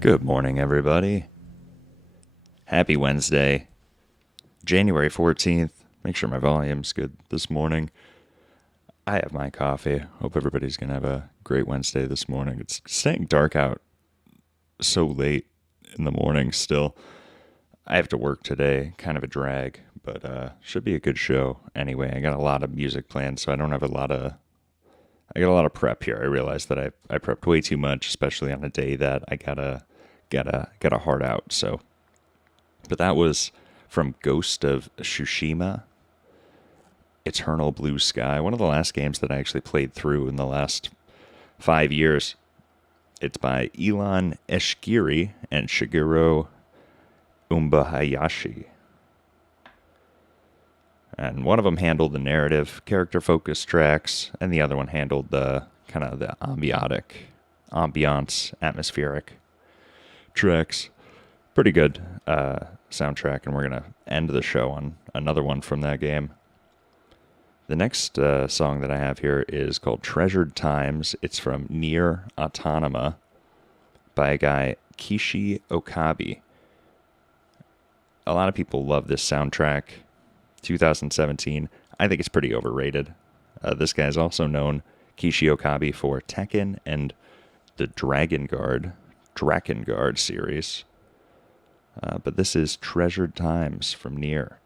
Good morning, everybody. Happy Wednesday, January 14th. Make sure my volume's good this morning. I have my coffee. Hope everybody's going to have a great Wednesday this morning. It's staying dark out so late in the morning still. I have to work today, kind of a drag, but should be a good show anyway. I got a lot of music planned, so I don't have I got a lot of prep here. I realized that I prepped way too much, especially on a day that I gotta hard out. So, but that was from Ghost of Tsushima, Eternal Blue Sky. One of the last games that I actually played through in the last 5 years. It's by Elon Eshkiri and Shigeru Umbahayashi. And one of them handled the narrative, character-focused tracks, and the other one handled the kind of the ambiance, atmospheric tracks. Pretty good soundtrack, and we're going to end the show on another one from that game. The next song that I have here is called Treasured Times. It's from Nier Automata by a guy, Kishi Okabe. A lot of people love this soundtrack. 2017. I think it's pretty overrated. This guy is also known, Kishi Okabe, for Tekken and the Drakengard series. But this is Treasured Times from Nier.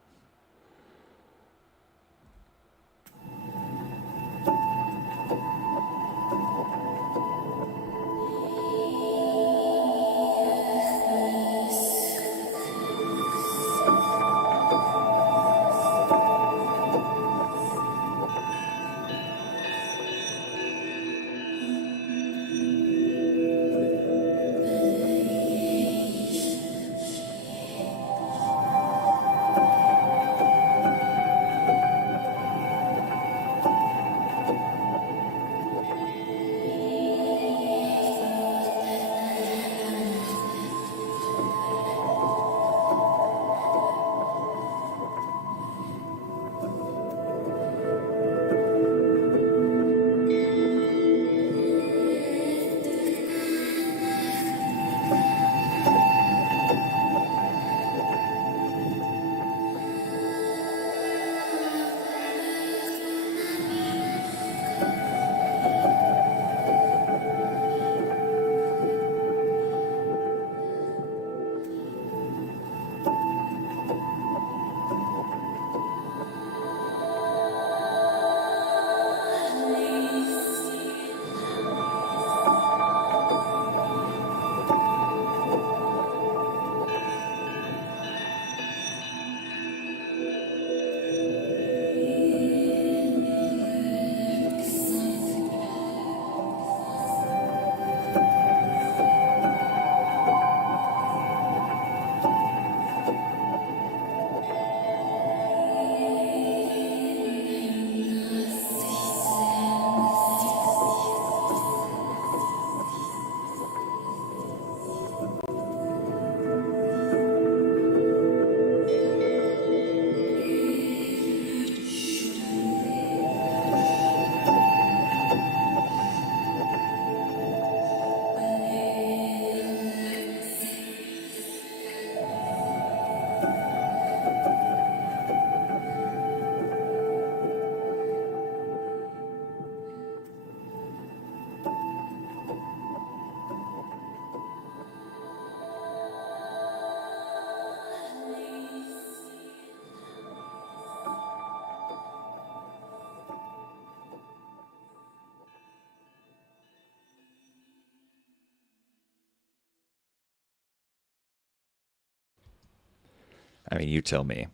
I mean, you tell me.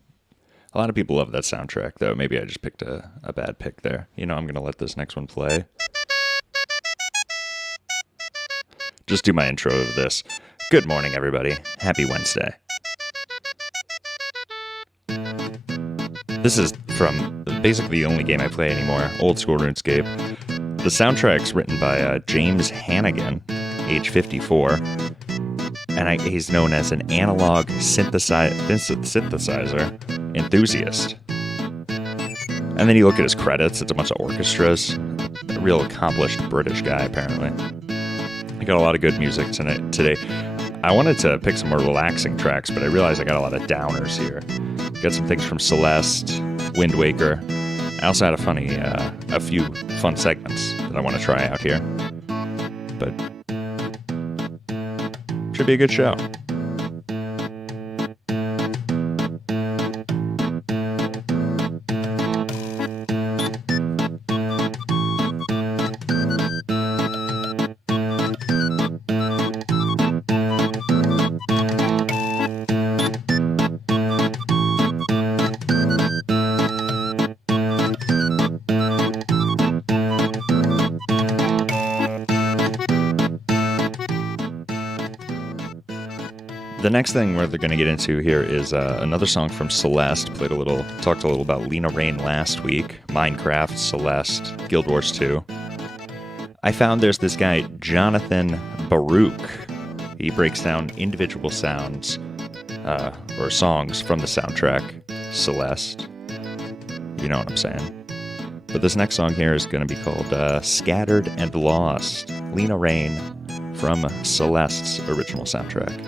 A lot of people love that soundtrack, though. Maybe I just picked a bad pick there. You know, I'm going to let this next one play. Just do my intro of this. Good morning, everybody. Happy Wednesday. This is from basically the only game I play anymore, old school RuneScape. The soundtrack's written by James Hannigan, age 54, and he's known as an analog synthesizer enthusiast. And then you look at his credits, it's a bunch of orchestras. A real accomplished British guy, apparently. I got a lot of good music today. I wanted to pick some more relaxing tracks, but I realized I got a lot of downers here. Got some things from Celeste, Wind Waker. I also had a few fun segments that I want to try out here. But should be a good show. The next thing we're going to get into here is another song from Celeste. Talked a little about Lena Raine last week. Minecraft, Celeste, Guild Wars 2. I found there's this guy, Jonathan Baruch. He breaks down individual sounds or songs from the soundtrack, Celeste. You know what I'm saying. But this next song here is going to be called Scattered and Lost. Lena Raine from Celeste's original soundtrack.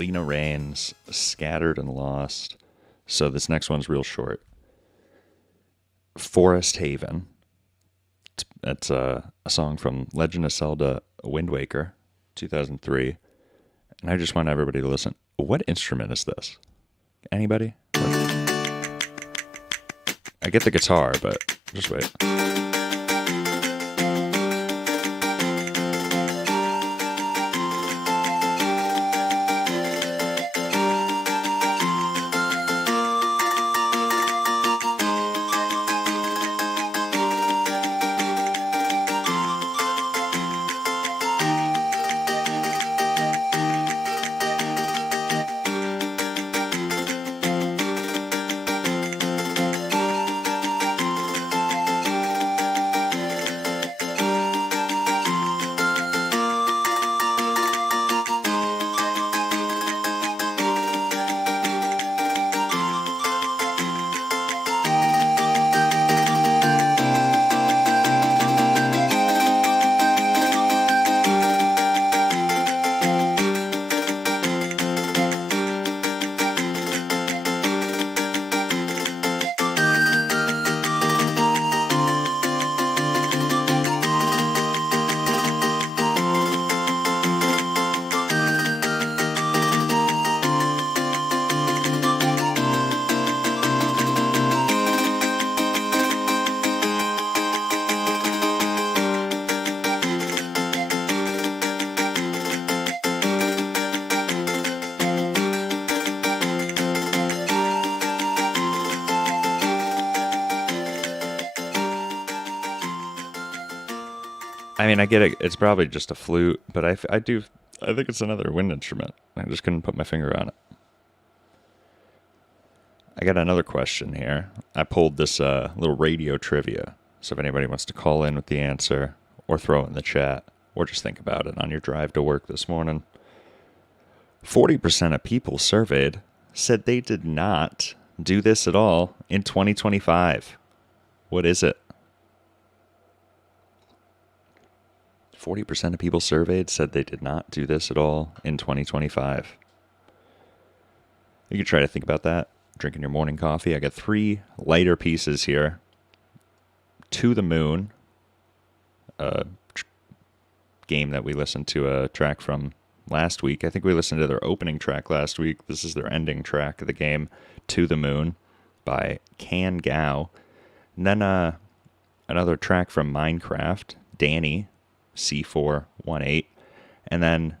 Lena Raines, Scattered and Lost. So this next one's real short. Forest Haven. That's a song from Legend of Zelda Wind Waker, 2003. And I just want everybody to listen. What instrument is this? Anybody? I get the guitar, but just wait. I mean, I get it. It's probably just a flute, but I think it's another wind instrument. I just couldn't put my finger on it. I got another question here. I pulled this little radio trivia. So if anybody wants to call in with the answer or throw it in the chat or just think about it on your drive to work this morning. 40% of people surveyed said they did not do this at all in 2025. What is it? 40% of people surveyed said they did not do this at all in 2025. You could try to think about that. Drinking your morning coffee. I got 3 lighter pieces here. To the Moon, a game that we listened to a track from last week. I think we listened to their opening track last week. This is their ending track of the game, To the Moon, by Can Gao. And then another track from Minecraft, Danny, C418. And then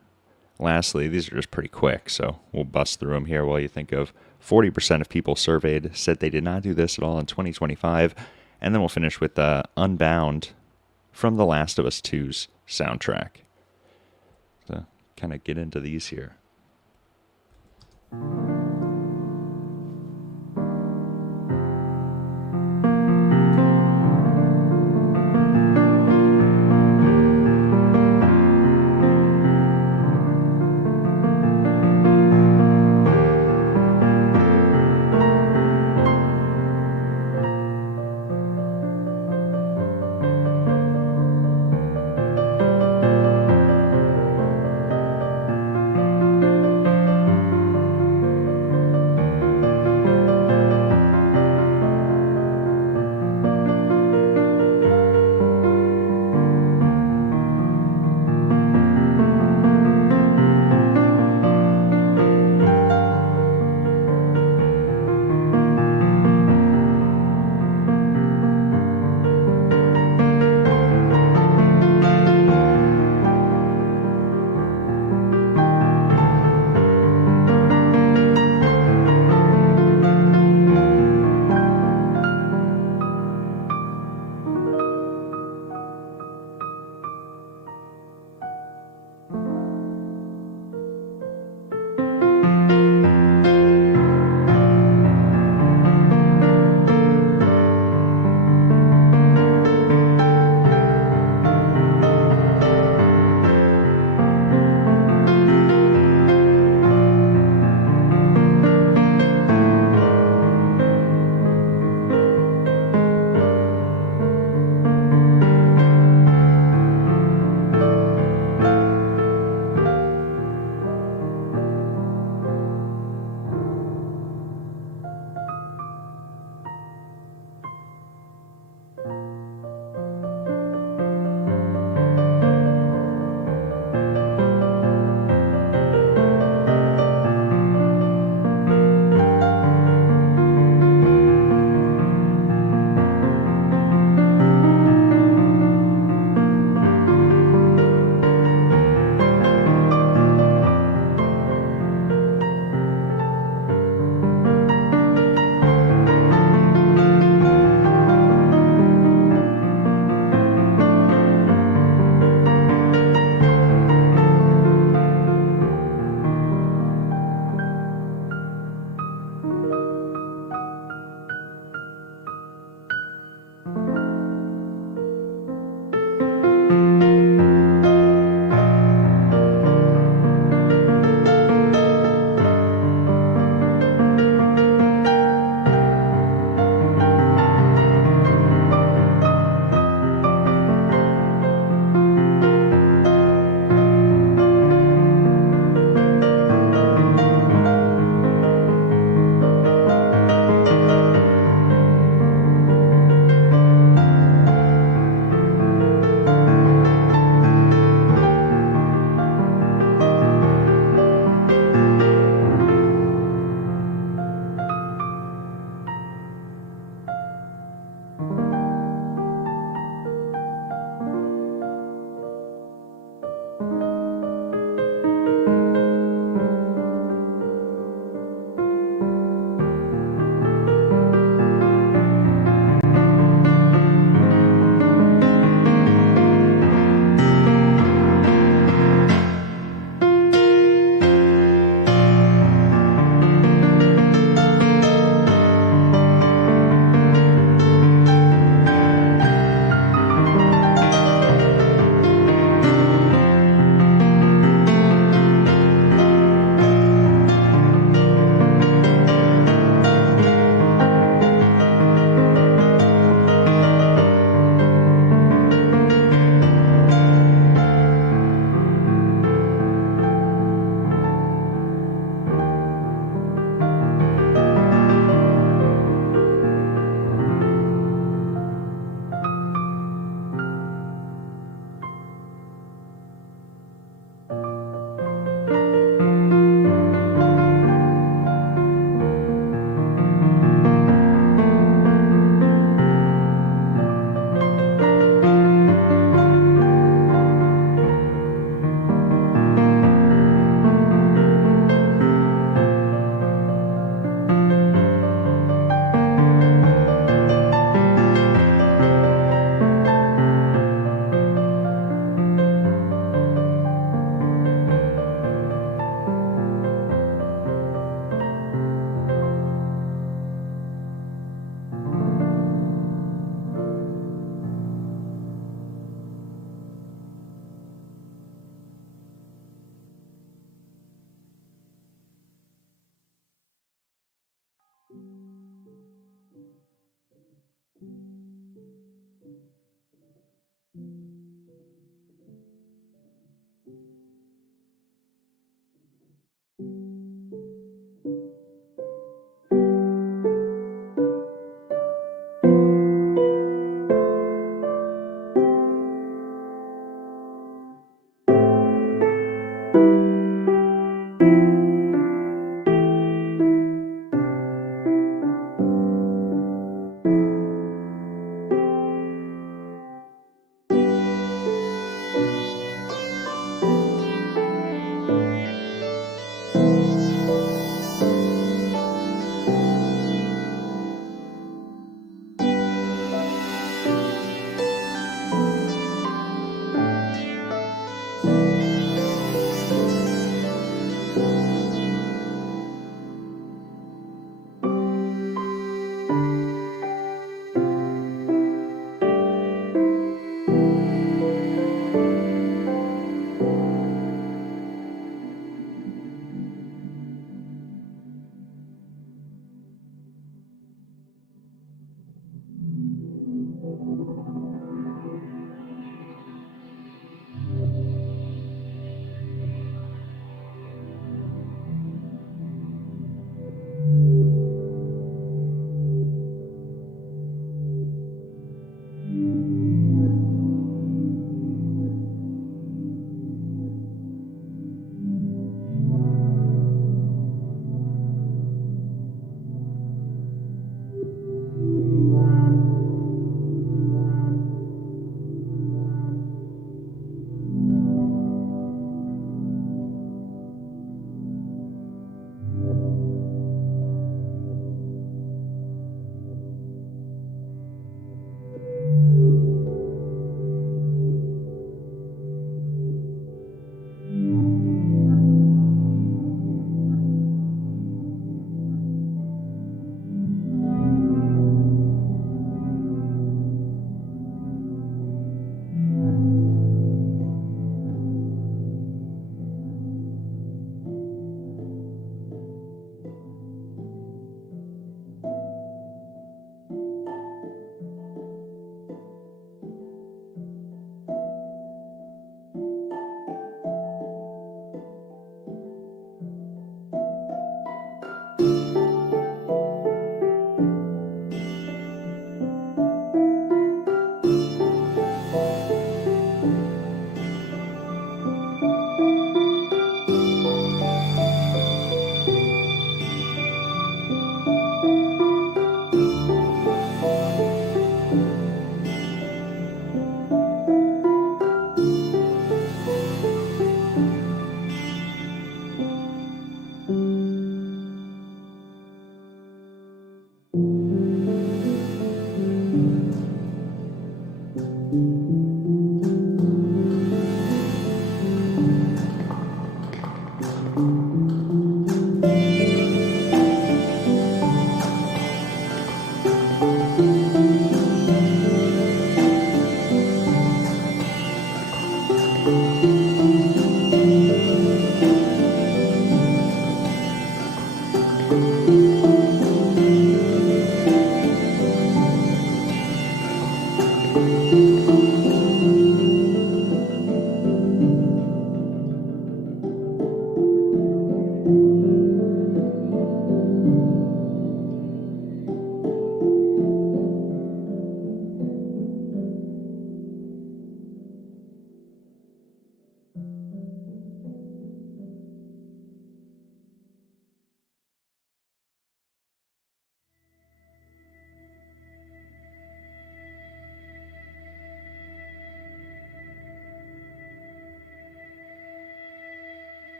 lastly, these are just pretty quick, so we'll bust through them here while you think of 40% of people surveyed said they did not do this at all in 2025. And then we'll finish with Unbound from The Last of Us 2's soundtrack. So kind of get into these here.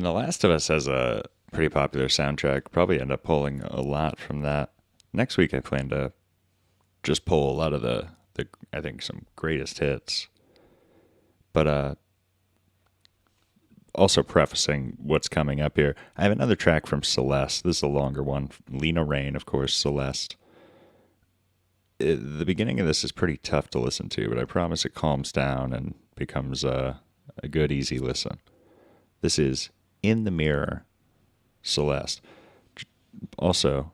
And The Last of Us has a pretty popular soundtrack. Probably end up pulling a lot from that. Next week, I plan to just pull a lot of the I think some greatest hits. But also prefacing what's coming up here, I have another track from Celeste. This is a longer one. Lena Raine, of course, Celeste. The beginning of this is pretty tough to listen to, but I promise it calms down and becomes a good, easy listen. This is In the Mirror, Celeste. Also,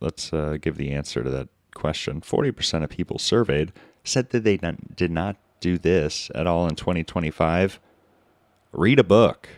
let's give the answer to that question. 40% of people surveyed said that they did not do this at all in 2025. Read a book.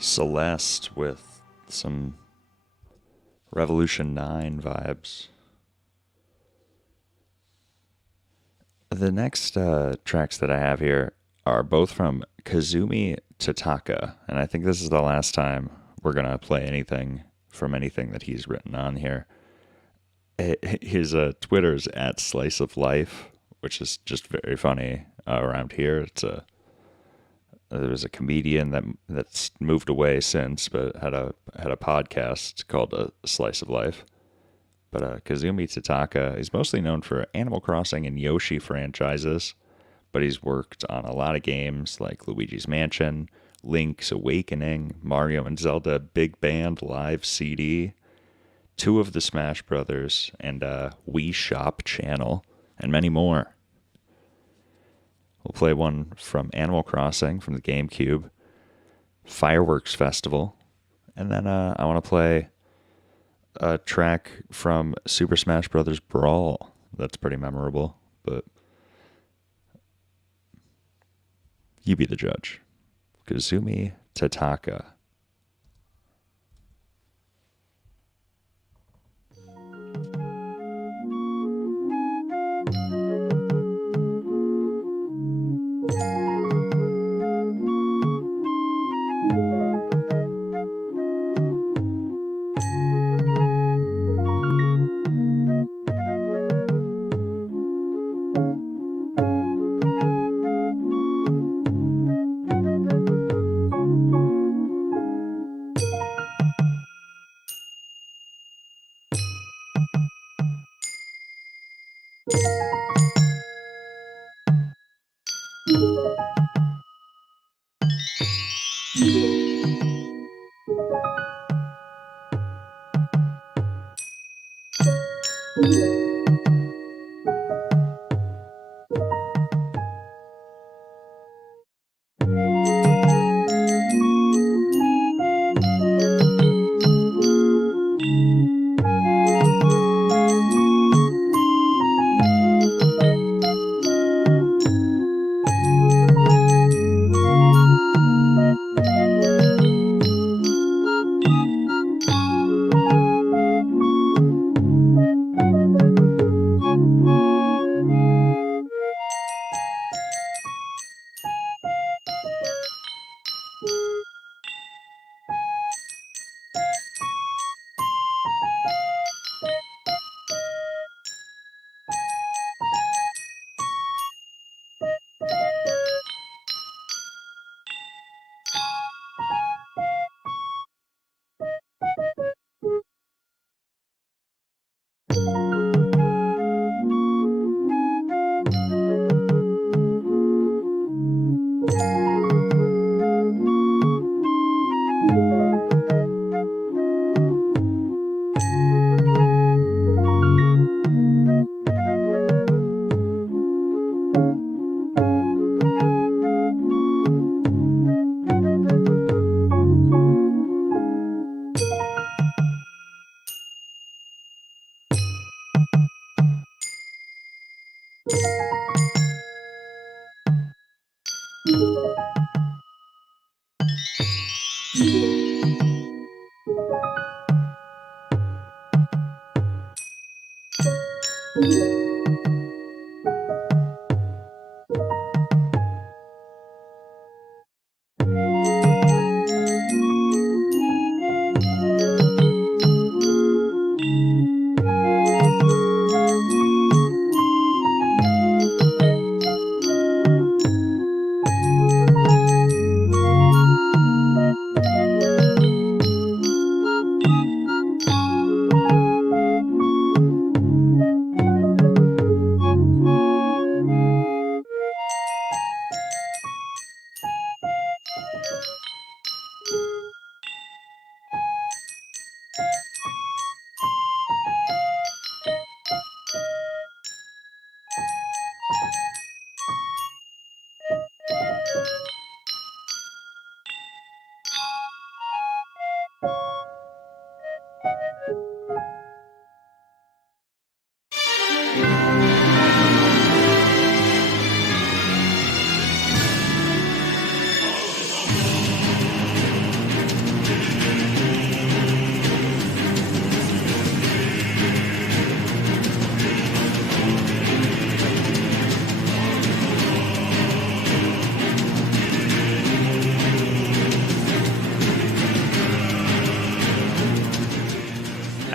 Celeste with some Revolution 9 vibes. The next tracks that I have here are both from Kazumi Tataka, and I think this is the last time we're going to play anything from anything that he's written on here. His Twitter's at Slice of Life, which is just very funny around here. There was a comedian that's moved away since, but had a podcast called Slice of Life. But Kazumi Tataka is mostly known for Animal Crossing and Yoshi franchises, but he's worked on a lot of games like Luigi's Mansion, Link's Awakening, Mario and Zelda Big Band Live CD, 2 of the Smash Brothers, and Wii Shop Channel, and many more. We'll play one from Animal Crossing from the GameCube, Fireworks Festival, and then I want to play a track from Super Smash Bros. Brawl that's pretty memorable, but you be the judge. Kazumi Tataka.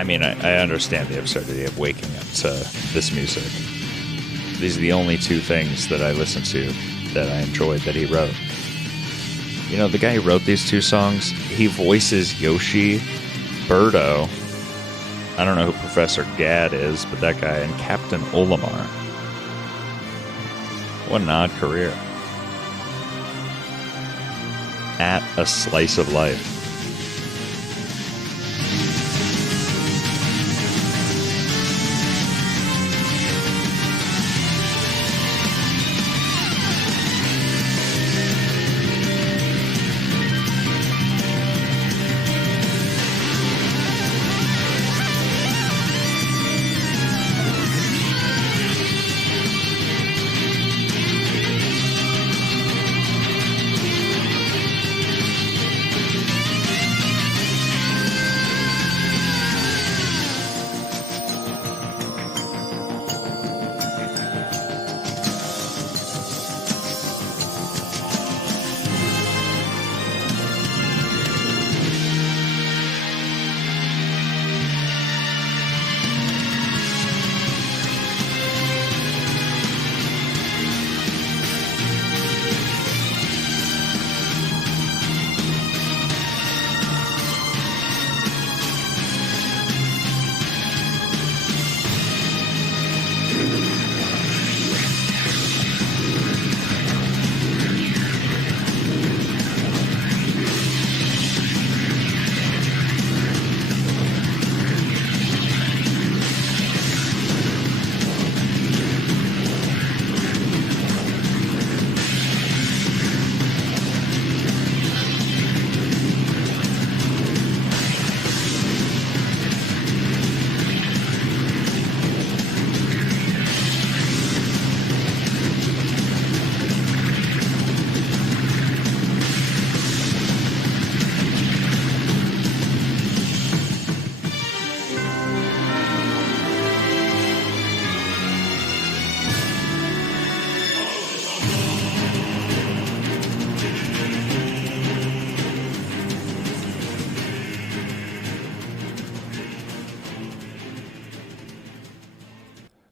mean, I understand the absurdity of waking up to this music. These are the only two things that I listen to that I enjoyed that he wrote. You know, the guy who wrote these two songs, he voices Yoshi, Birdo, I don't know who Professor Gad is, but that guy, and Captain Olimar. What an odd career. At a slice of life.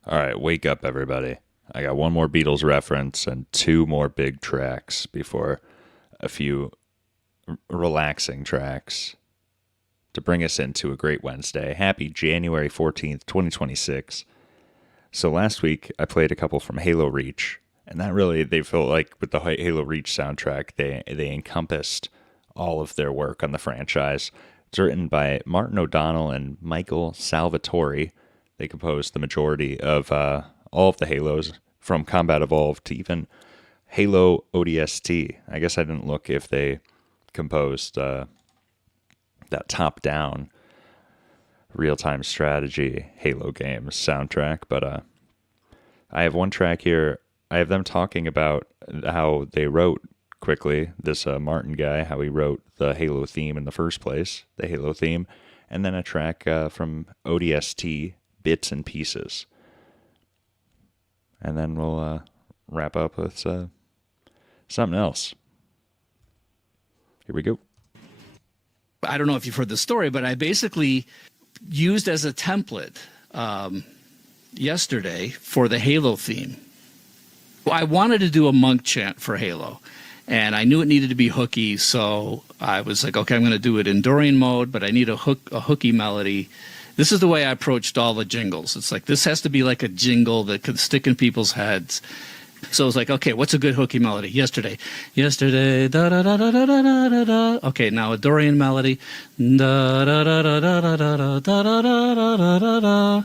All right, wake up, everybody. I got one more Beatles reference and two more big tracks before a few relaxing tracks to bring us into a great Wednesday. Happy January 14th, 2026. So last week, I played a couple from Halo Reach, and that really, they felt like with the Halo Reach soundtrack, they encompassed all of their work on the franchise. It's written by Martin O'Donnell and Michael Salvatore. They composed the majority of all of the Halos, from Combat Evolved to even Halo ODST. I guess I didn't look if they composed that top-down real-time strategy Halo games soundtrack, but I have one track here. I have them talking about how they wrote quickly, this Martin guy, how he wrote the Halo theme in the first place, the Halo theme, and then a track from ODST, Bits and Pieces. And then we'll wrap up with something else. Here we go. I don't know if you've heard the story, but I basically used as a template yesterday for the Halo theme. I wanted to do a monk chant for Halo, and I knew it needed to be hooky, so I was like, okay, I'm going to do it in Dorian mode, but I need a hooky melody. This is the way I approached all the jingles. It's like, this has to be like a jingle that could stick in people's heads. So I was like, okay, what's a good hooky melody? Yesterday, da da da da da da da da. Okay, now a Dorian melody. Da da da da da da da da da da da da da.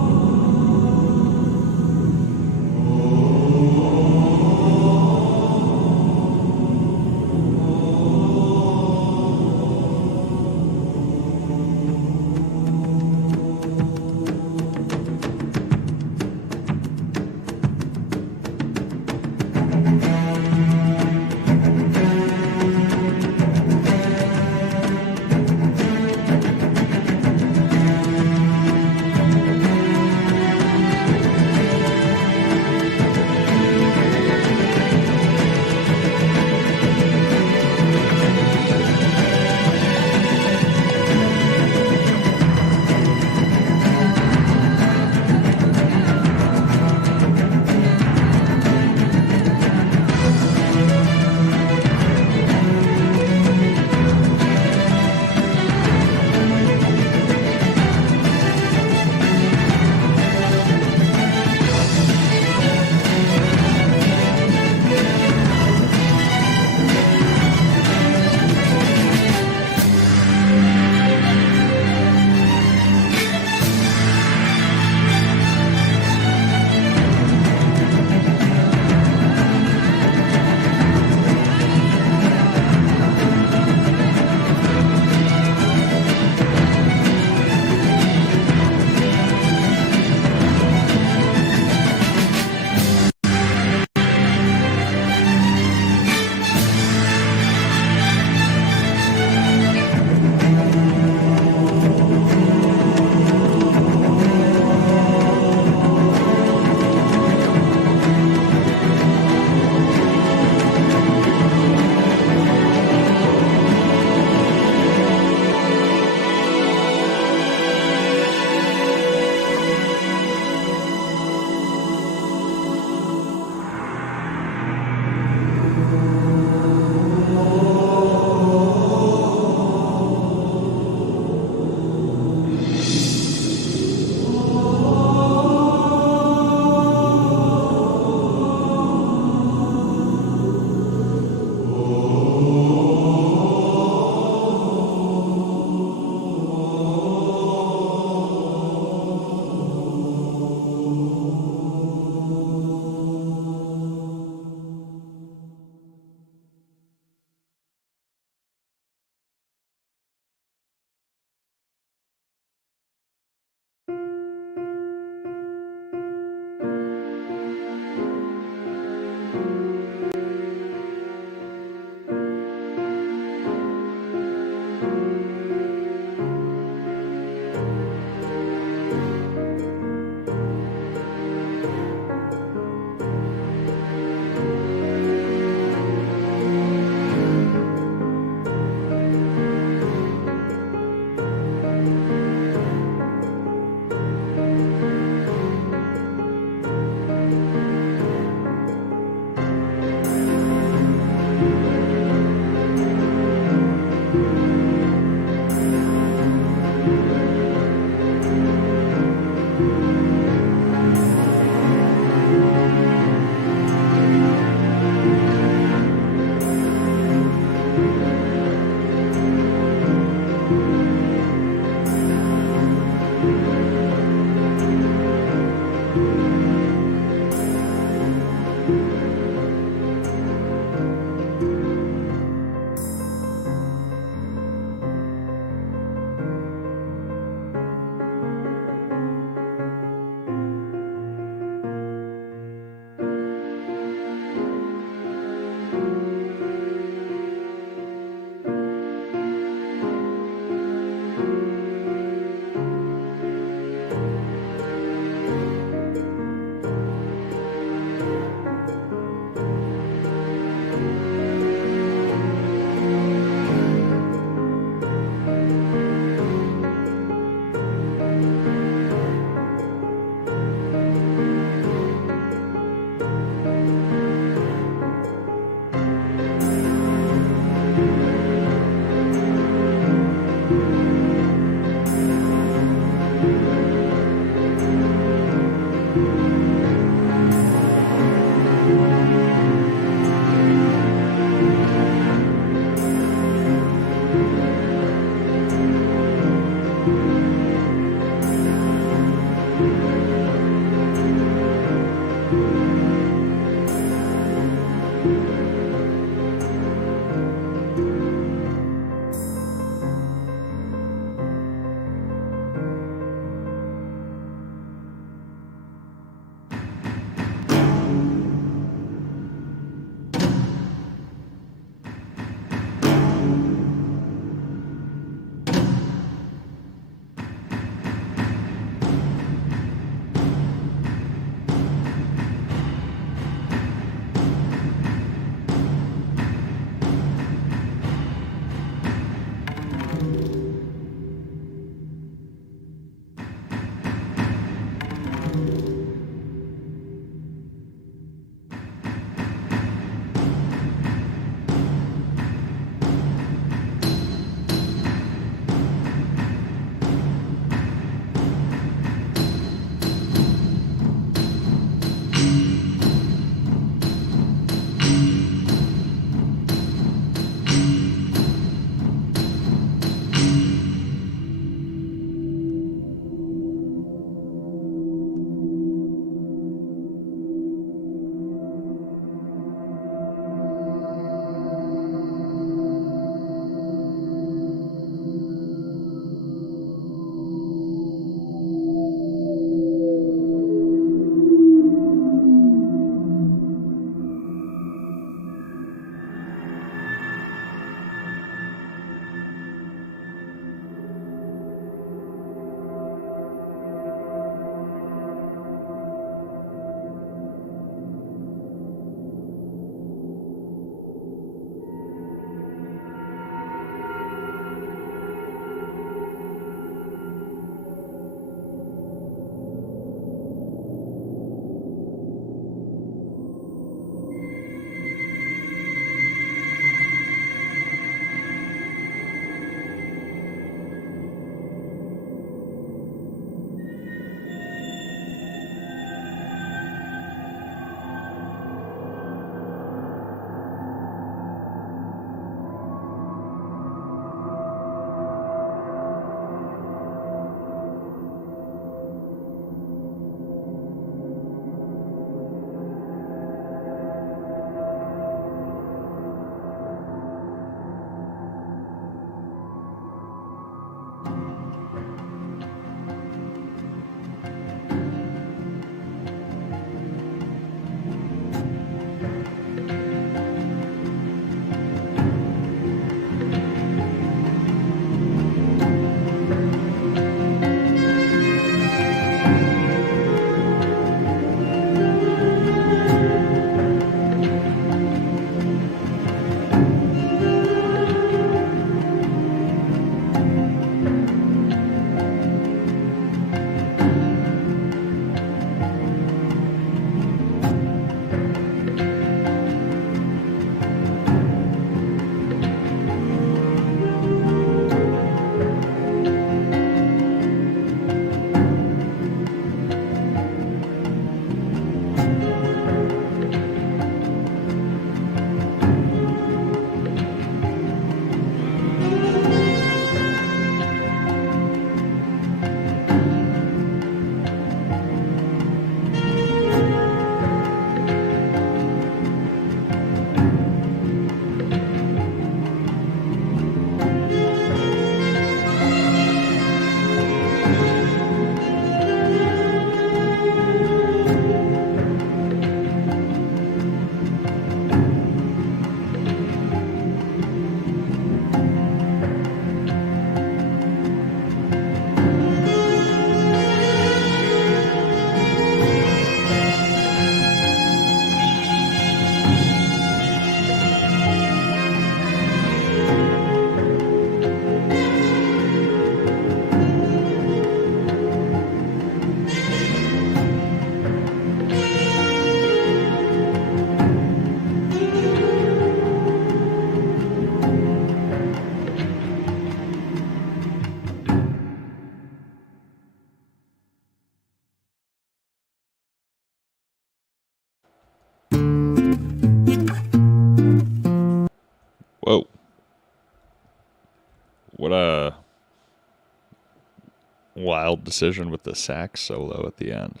wild decision with the sax solo at the end.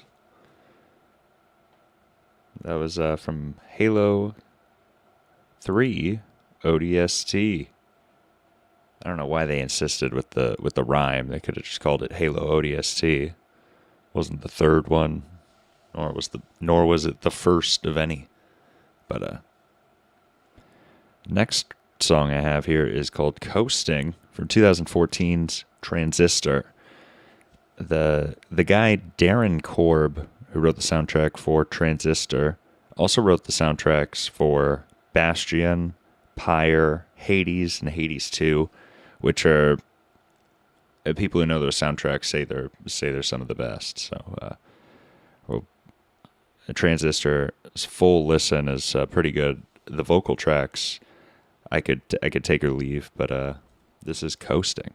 That was from Halo 3 ODST. I don't know why they insisted with the rhyme. They could have just called it Halo ODST. Wasn't the third one, nor was it the first of any. But next song I have here is called Coasting from 2014's Transistor. The guy Darren Korb, who wrote the soundtrack for Transistor, also wrote the soundtracks for Bastion, Pyre, Hades, and Hades 2, which are people who know those soundtracks say they're some of the best. So, Transistor's full listen is pretty good. The vocal tracks, I could take or leave, but this is Coasting.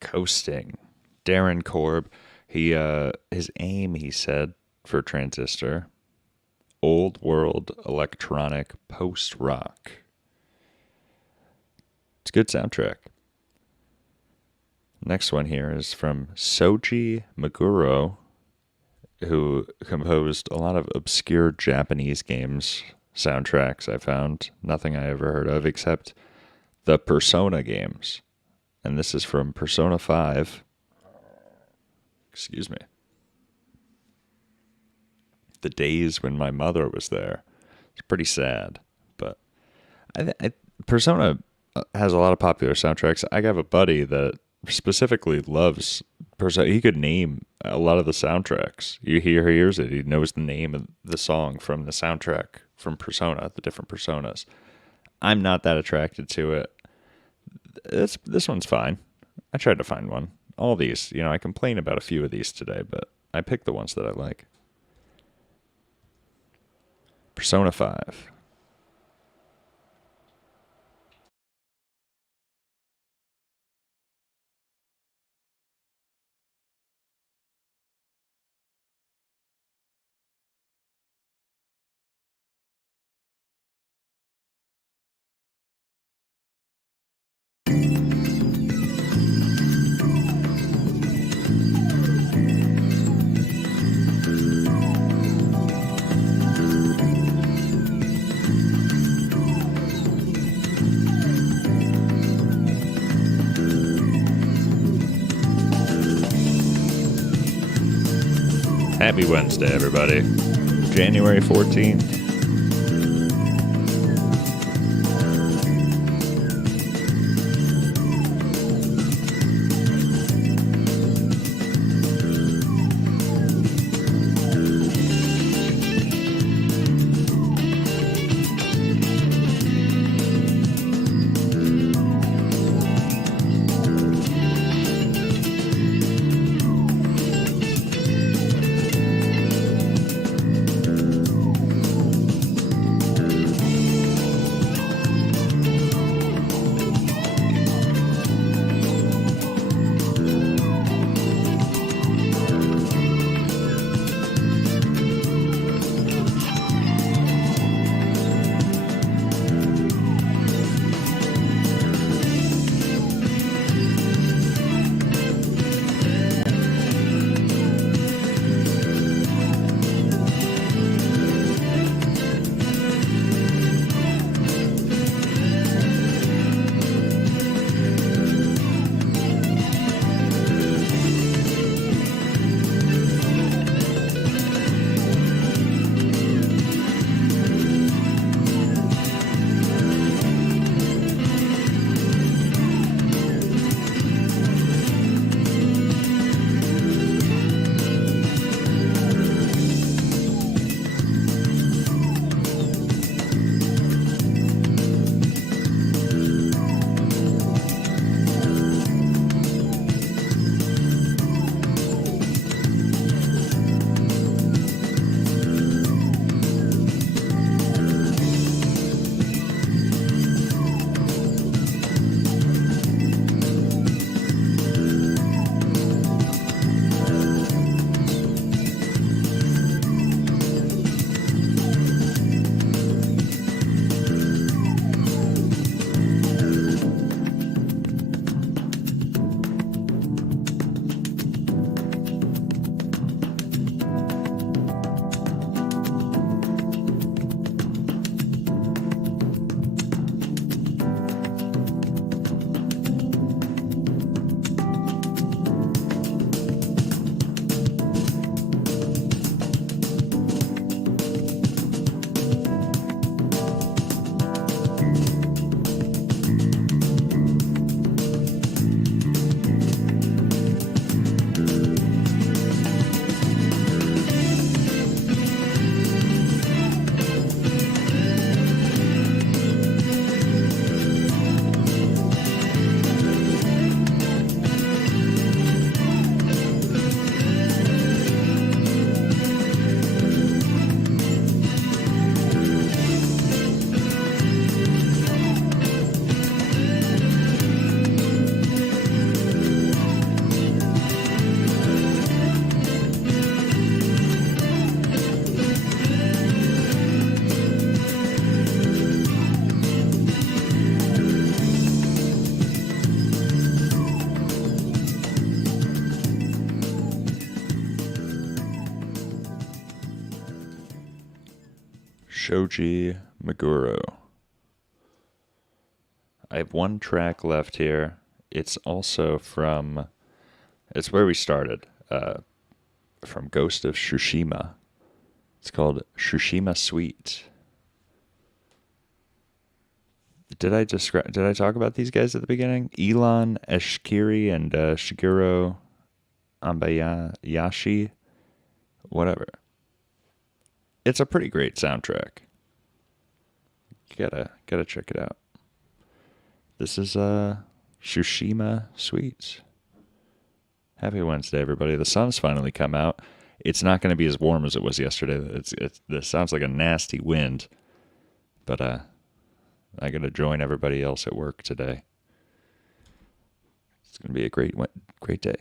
Coasting. Darren Korb, his aim, he said, for Transistor, old world electronic post rock. It's a good soundtrack. Next one here is from Soji Meguro, who composed a lot of obscure Japanese games soundtracks. I found nothing I ever heard of except the Persona games. and this is from Persona 5. Excuse me. The days when my mother was there. It's pretty sad, but Persona has a lot of popular soundtracks. I have a buddy that specifically loves Persona. He could name a lot of the soundtracks. He hears it. He knows the name of the song from the soundtrack from Persona, the different Personas. I'm not that attracted to it. This one's fine. I tried to find one. All these, I complain about a few of these today, but I picked the ones that I like. Persona 5. Happy Wednesday, everybody. January 14th. Shoji Meguro. I have one track left here, It's also from, it's where we started, from Ghost of Tsushima. It's called Tsushima Sweet. Did I talk about these guys at the beginning? Elon Eshkiri and Shigeru Ambayashi, whatever. It's a pretty great soundtrack. You gotta check it out. This is Tsushima Sweets. Happy Wednesday, everybody. The sun's finally come out. It's not going to be as warm as it was yesterday. This sounds like a nasty wind, but I got to join everybody else at work today. It's going to be a great day.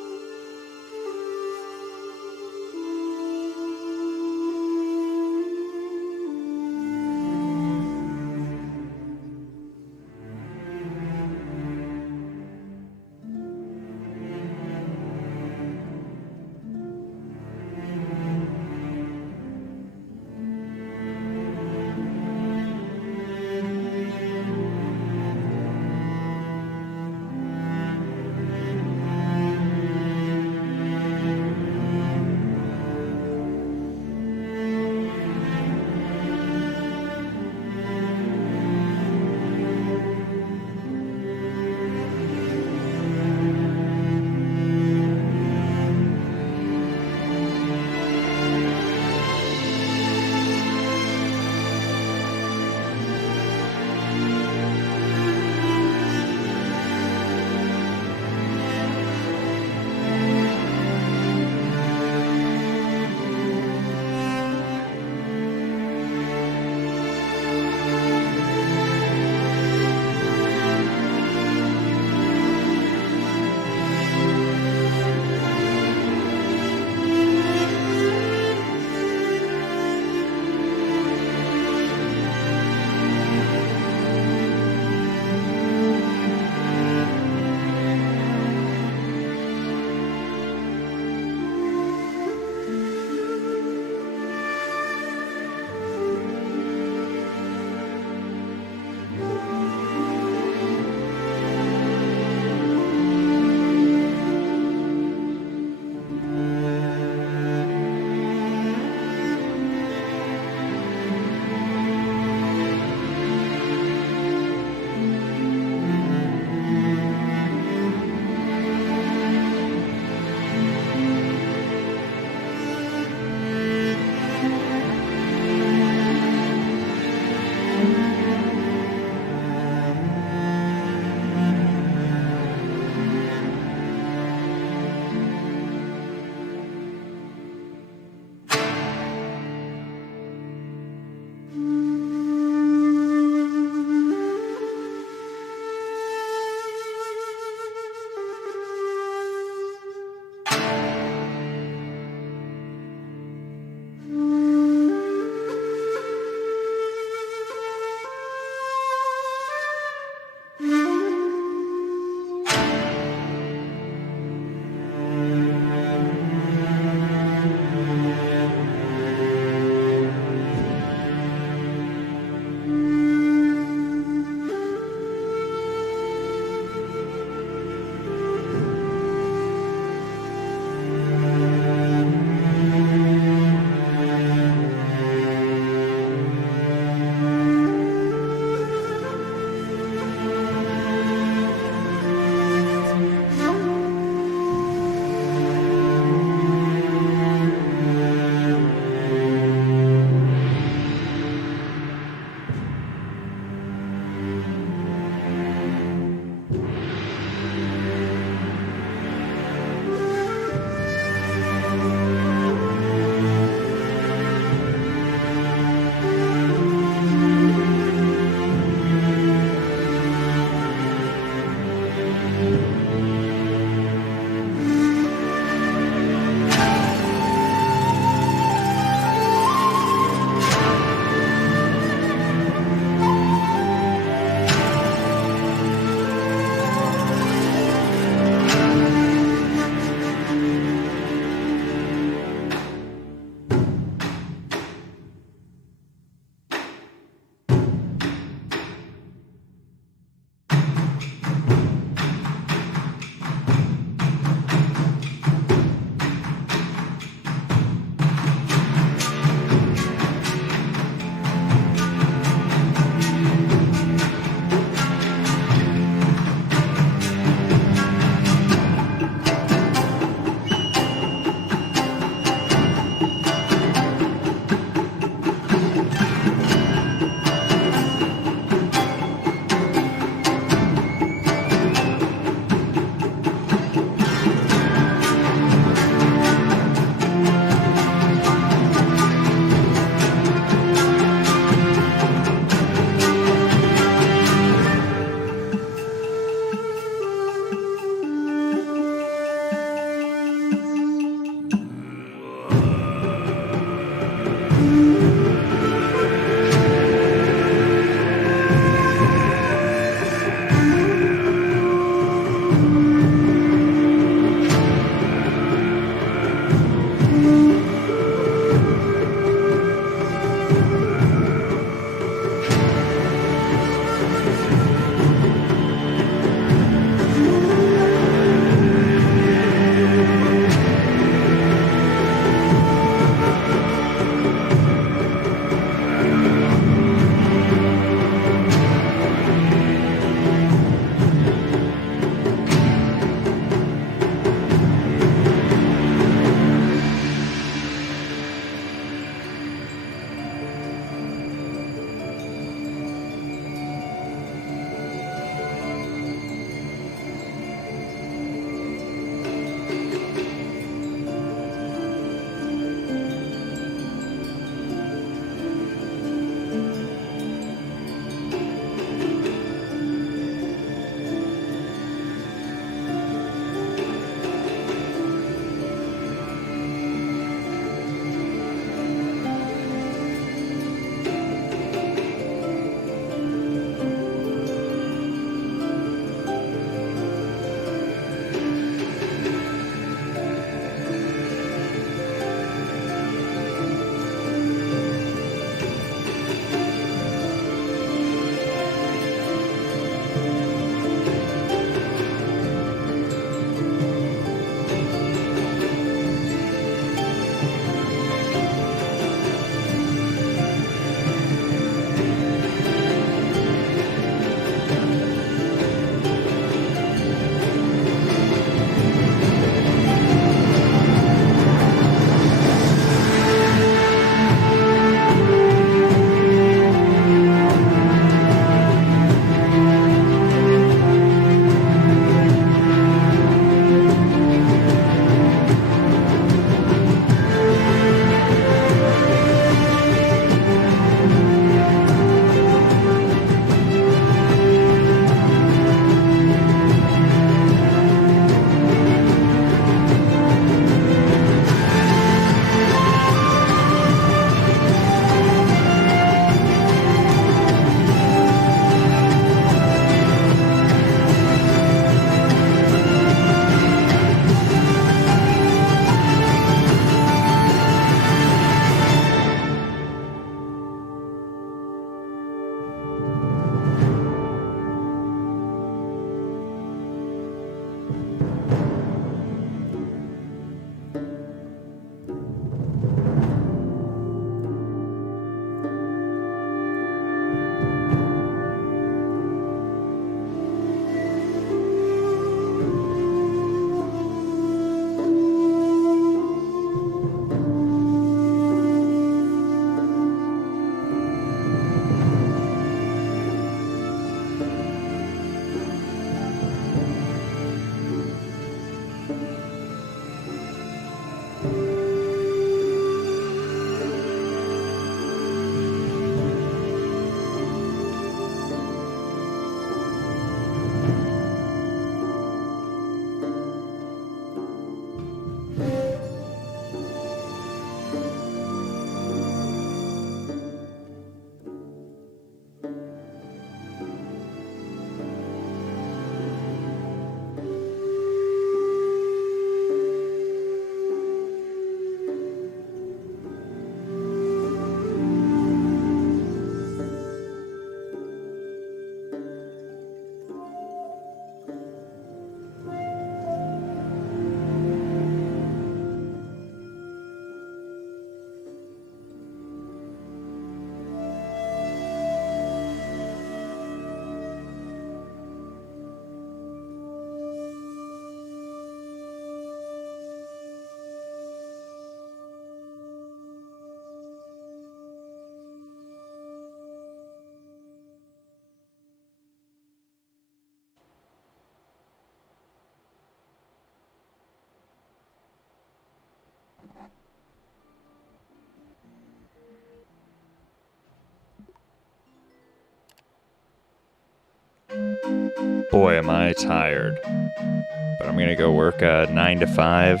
Boy, am I tired. But I'm going to go work 9 to 5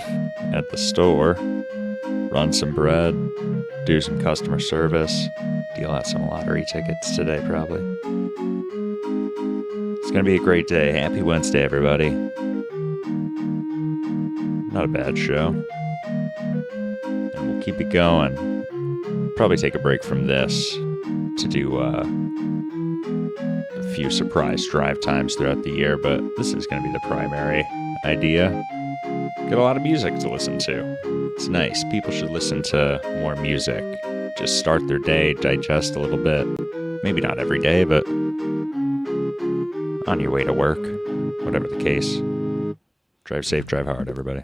at the store, run some bread, do some customer service, deal out some lottery tickets today, probably. It's going to be a great day. Happy Wednesday, everybody. Not a bad show. And we'll keep it going. Probably take a break from this to do a few surprise drive times throughout the year, but this is going to be the primary idea. Get a lot of music to listen to. It's nice. People should listen to more music. Just start their day, digest a little bit. Maybe not every day, but on your way to work, whatever the case. Drive safe, drive hard, everybody.